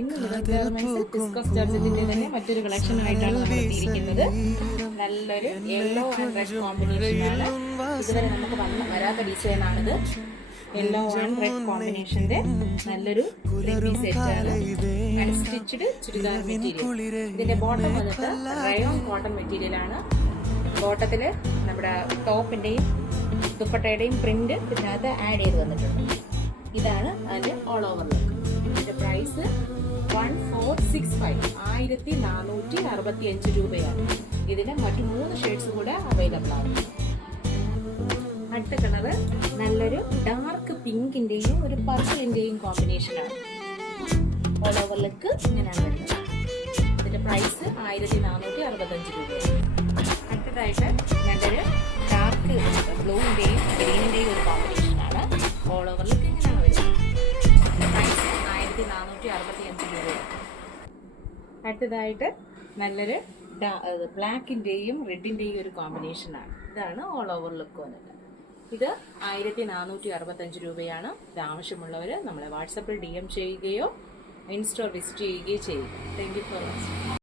ഇന്ന് ഡിസ്കസ് ജോർജറ്റിന്റെ തന്നെ മറ്റൊരു കളക്ഷൻ ആയിട്ടാണ് നമ്മൾ എത്തിയിരിക്കുന്നത്. നല്ലൊരു യെല്ലോ ആൻഡ് റെഡ് കോമ്പിനേഷനാണ്. ഇതുവരെ നമുക്ക് വരാത്ത ഡിസൈനാണിത്. യെല്ലോ ആൻഡ് റെഡ് കോമ്പിനേഷന്റെ നല്ലൊരു സെറ്റാണ്. Unstitched churidar material. ഇതിന്റെ ബോട്ടം വന്നിട്ട് റയോൺ കോട്ടൺ മെറ്റീരിയലാണ്. ബോട്ടത്തില് നമ്മുടെ ടോപ്പിന്റെയും ദുപ്പട്ടയുടെയും പ്രിന്റ് ഇതിനകത്ത് ആഡ് ചെയ്ത് വന്നിട്ടുണ്ട്. ഇതാണ് അതിന്റെ ഓൾ ഓവർ ലുക്ക്. ഇതിന്റെ പ്രൈസ് 1465 1465 രൂപയാണ്. ഇതിന് മറ്റു 3 ഷെയ്ഡ്സ് കൂടെ അവൈലബിൾ ആണ്. അടുത്ത കളറ് നല്ലൊരു ഡാർക്ക് പിങ്കിന്റെയും ഒരു പർപ്പിളിന്റെയും കോമ്പിനേഷനാണ്. ഓൾ ഓവർ ലുക്ക് ഇങ്ങനെയാണ് വരുന്നത്. ഇതിന്റെ പ്രൈസ് 1465 രൂപയാണ്. അടുത്തതായിട്ട് നല്ലൊരു ഡാർക്ക് ബ്ലൂവിന്റെയും ഗ്രീനിന്റെയും ഒരു കോമ്പിനേഷനാണ്. ഓൾ ഓവർ ലുക്ക് ഇങ്ങനെയാണ് വരുന്നത്. പ്രൈസ് 1465 രൂപയാണ്. അടുത്തതായിട്ട് നല്ലൊരു ബ്ലാക്കിന്റെയും റെഡിന്റെയും ഒരു കോമ്പിനേഷനാണ്. ഇതാണ് ഓൾ ഓവർ ലുക്ക് വന്നത്. ഇത് 1465 രൂപയാണ്. ഇത് ആവശ്യമുള്ളവർ നമ്മളെ വാട്സപ്പിൽ DM ചെയ്യുകയോ ഇൻസ്റ്റോർ വിസിറ്റ് ചെയ്യുകയോ ചെയ്യും. Thank you for watching.